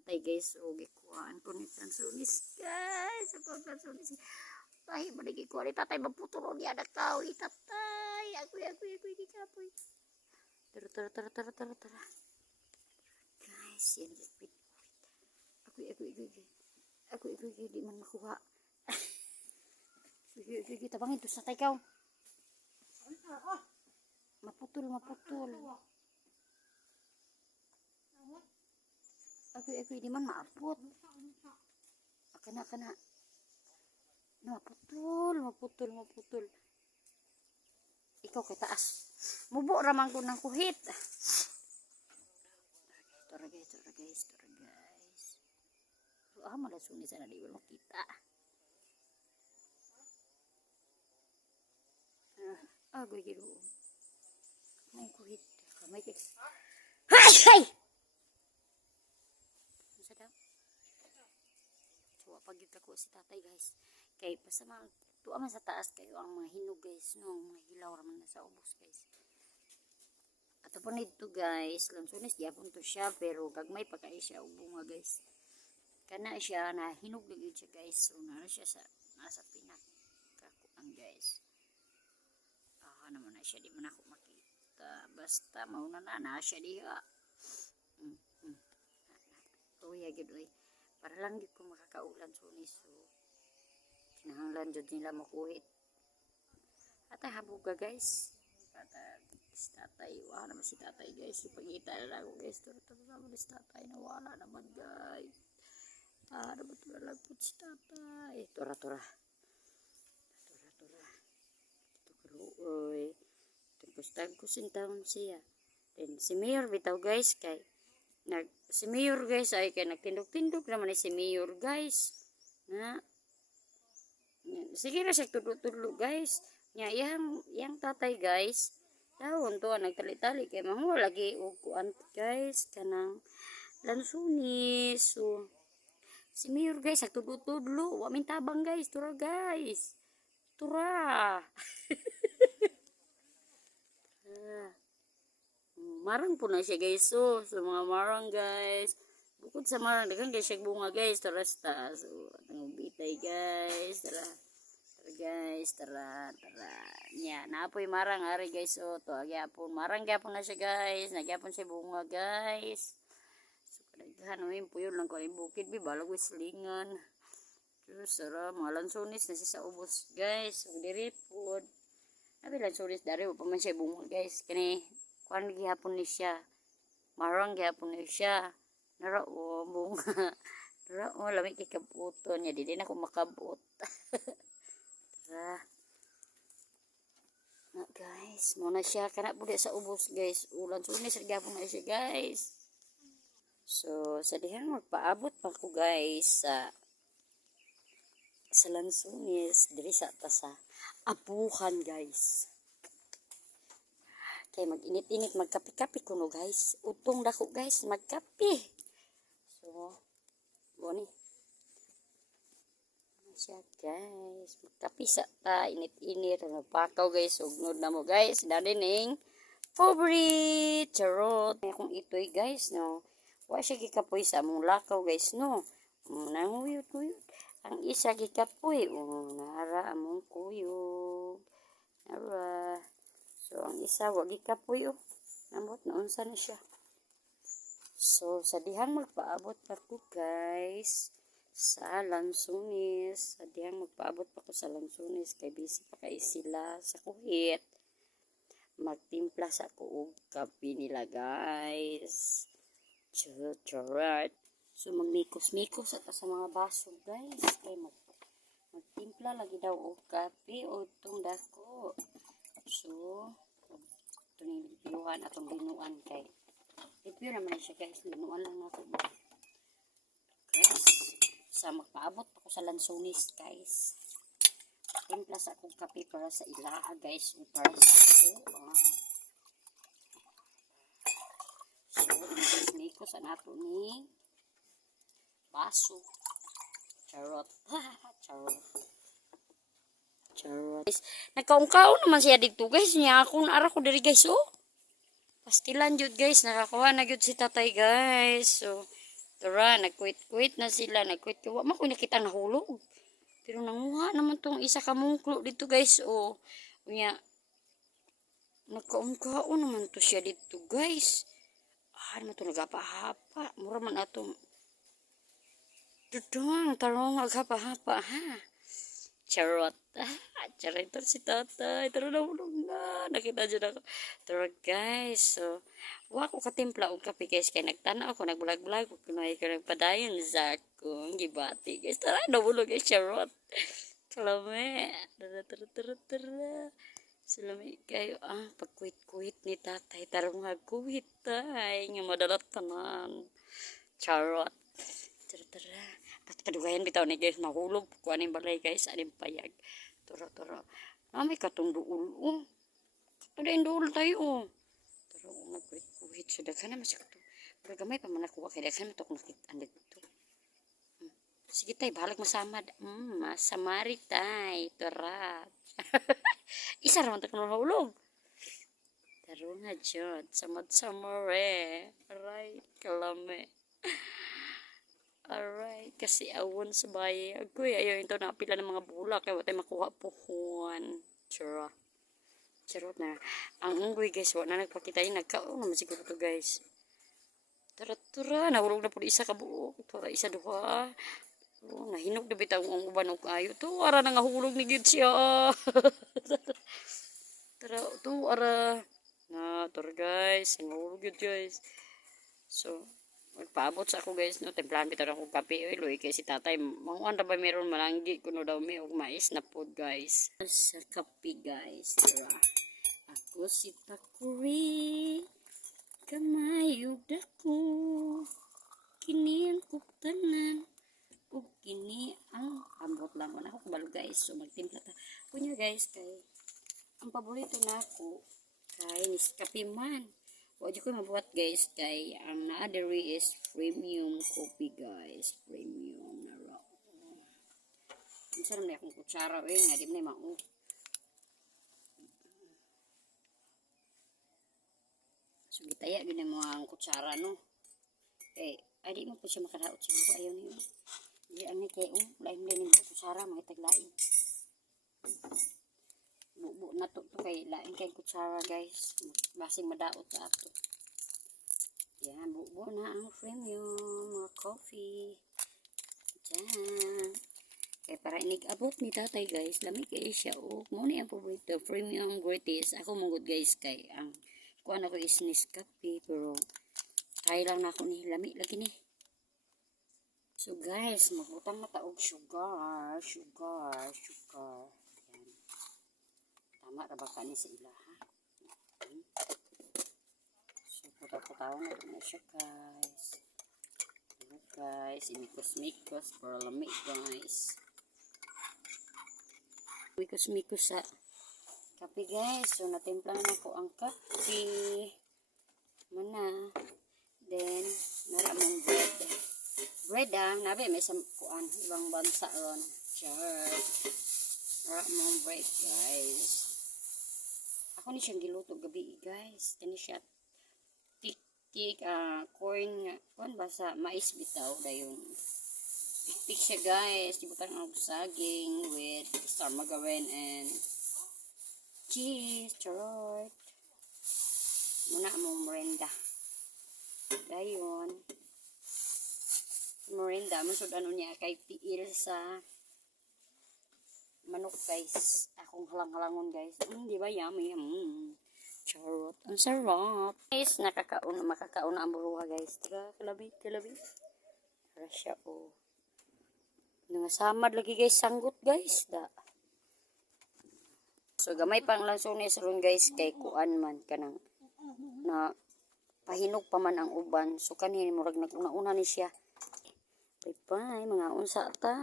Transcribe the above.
tatay guys. O gikuhaan ko ni Fransunis guys. Ako Fransunis. Tahi ba nagikuhaan ni tatay. Maputulong niya na tao. Tatay. Ako hindi kapoy. Tara. Guys, yan. Ako di man makuha. Ako tabangin to sa tatay ka. Maputol. Ako di man maapot. Kana. Maputol. Ikaw kay taas. Mubo ramang ko ng kuhit. Tora guys. Malasuni sana di wala makita. Agoy giro. May kuhit. Kamay kay. Hay! Sadap. Suwa pagit ako si tatay guys. Kay pasama tuwa man sa taas kayo ang mga hinog guys, no, mga hilaw raman na sa ubos guys. At po nito guys, lansunis gyapon to siya pero gagmay pa kay siya ubunga guys. Kana siya na hinog gyud siya guys. So nara siya sa nasa pinakakuan guys. Naman na siya, di man ako makita. Basta mauna na siya diha. Tuya gid oy. Para lang gid ko makakaulan sunis. So kinahanglan jud nila makuhit. Atay habuga guys. Si tatay, wala naman si tatay guys. Ipagita na lang ako guys. Tara naman si tatay na wala naman guys. Naman lang po si tatay. Tora. Uy, tagos intawon siya. Then si Mayor bitaw guys kay si Mayor guys ay kay nagtindog naman ni si Mayor guys. Na sige ra siya tudlo guys. Nya yang tatay guys. Dawon to nagtali-tali kay manguha lagi og kuan guys kanang lansunis. So si Mayor guys nagtudlo wa min tabang guys. Tura guys. Marang po na siya guys. So mga marang guys. Bukod sa marang, dagang guys siya bunga guys. Tara. So, atang bitay guys. Tara guys. Tara. Nya, naapoy marang ari guys. So, to agyapon. Marang gyapon na siya guys. Nagyapon siya bunga guys. So, kadaghan mo po yun lang ko yung bukid. Balag wislingan. Terus, tara, mga lansunis na siya sa ubos guys. So, diripod. Abi lansunis dari pa man siya bunga guys. Kani, kuan gihapon ni siya. Marang gihapon ni siya. Nara o bunga. Nara o lamig kikabuton niya. Di na ako makabot. Tara. Na guys. Muna siya. Kana po sa ubos guys. Ulan sunis. Gihapon na siya guys. So sa dihang magpaabot pa ko guys. Sa lansunis. Diri sa tasa. Apuhan guys. Kay mag-init-init, magkapi-kapi kuno guys. Utong dako guys, magkapi. So, boni. Ano siya guys. Magkapi sa ta, init-init. Nagpakaw guys, ugnod na mo guys. Dadining favorite. Charot. Kung ito'y guys, no. Wa siya gikapoy sa among lakaw guys, no. Nanguyot-uyot. Ang isa gikapoy. Nara among kuyog. Nara. So, ang isa, wag ikapoy namot na unsa na siya. So, sa dihang magpaabot pa ko guys sa lansunis. Sa dihang magpaabot pa ko sa lansunis. Kay busy pa kay sila sa kuhit. Magtimpla sa kuog kape nila guys. Charot. So, magmikos-mikos at sa mga baso guys. Kay magtimpla lagi daw og kape o itong dako. So, ito na yung lipiluhan atong binuan kay. Lipiyo naman siya guys. Binuan lang natin. Guys, sa magpaabot ako sa lansunis guys. Timpla sa akong kape para sa ilaha guys. Para sa ako. So, ko sa nato ni baso. Charot. Charot. Nagkaungkaon naman siya dito guys. Niya ako naara ko diri guys. Oh. Pastilan jud guys. Nakakuha na jud si tatay guys. So Tara, nagkuit-kuit na sila. Nagkuit ko. Wala ko nakita nahulog. Pero nanguha naman tong isa ka mungklo dito guys. O, unya, nagkaon-kaon naman to siya dito guys. Naman to nagapa-hapa. Mura man atong. Dudong, tarong naghapa-hapa ha. Charot. Charot ito si tatay. Tara nahulog na. Nakita dyan ako. Tara guys. So, wako katimpla og kape guys. Kaya nagtana ako. Nagbulag-bulag. Kunay ka nagpadayon sa akong gibati guys. Tara nahulog guys. Charot. Kalame. Tara. Salami kayo. Pagkuit-kuit ni tatay. Tarong hagkuit tay. Nga madalat tanan. Charot. Tara. Kadugayan bitaw ni guys. Mahulog. Kuha ni balay guys. Aning payag. Tara. May katong duul. Ada yung duul tayo. Tara, nagkuhit. So, daghan naman siya katong. Pero gamay pa man nakuha. Kaya daghan ito kung nakita dito. Sige tay, bahalag masamad. Masamari tay. Tara. Isa raman tayo nahulog. Taro nga dyan. Samad-samare. Aray, kalame. Alright, kasi awon sa baye. Agoy, ayaw ito napila ng mga bulak. Kaya tayo makuha puhuan. Charot na. Ang unggoy guys, wala na nagpakita yun. Nagkaon naman siguro to guys. Tara. Nahulog na po isa ka buok. Tara, isa duha. Nahinog na bitang ang uban o kayo. Ara na nga hulog ni Gid siya. Ara. Tara guys. Ang hulog yun guys. So, magpaabot sa ako guys, no, templahan bitaw akong kape, loy kay si tatay, manguan ra ba meron malanggi kuno daw may og mais na pod guys. Sa kape guys, tara. Ako si Takuri, kamay ug dako, kini ang kuptanan, ug kini ang ambot lang ako kabalo guys, so magtimpla ta. Kunya guys, kay ang paborito nako kay Nescafe man. Wala ko mabuhat guys kay ang na-adere is premium coffee guys. Premium na raw. Minsan naman akong kutsara nga di na mao. So gitaya gina mo ang kutsara no. Kay ay di mo po siya makadaot siguro ayaw niyo. Di ani kay lain din yung kutsara mga taglain. Bubo na to kay lain kay kutsara guys. Basing madaot sa ato. Yan, bubo na ang premium mga coffee. Diyan. Kaya para inig-abot ni tatay guys, lamig kayo siya. Muna yung paborito, premium greatest. Ako mungod guys kay ang kuha na ko is Nescafe. Pero tayo lang na ako ni lamig lagi ni. So guys, magbutang na taog sugar. Yan. Tama ra ba ka ni sa ila ha? So putaw-putaw na siya guys. Imikos-mikos para lamig guys. Mikos-mikos sa kape guys. So natimpla na ko ang kape. Mana. Then nara mong bread. Nabi may kuan ibang bansa ron. Char. Nara mong bread guys. Ako ni siyang giluto gabi guys. Kani siya tik corn nga. Kuan ba sa mais bitaw dayon. Tik siya guys. Ibutan ang saging with star margarine and cheese. Charot. Muna mong merenda. Dayon. Merenda. Masud ano niya kay tiil sa manok guys. Akong halang-halangon guys. Di ba yummy? Charot. Ang sarap. Guys, makakaon na ang buruha guys. Tara, kalabi. Tara siya Nangasamad lagi guys. Sanggot guys. So, gamay pang lansones ron guys. Kay kuan man kanang na pahinog pa man ang uban. So, kanin murag naguna-una ni siya. Bye-bye. Mga unsa ta.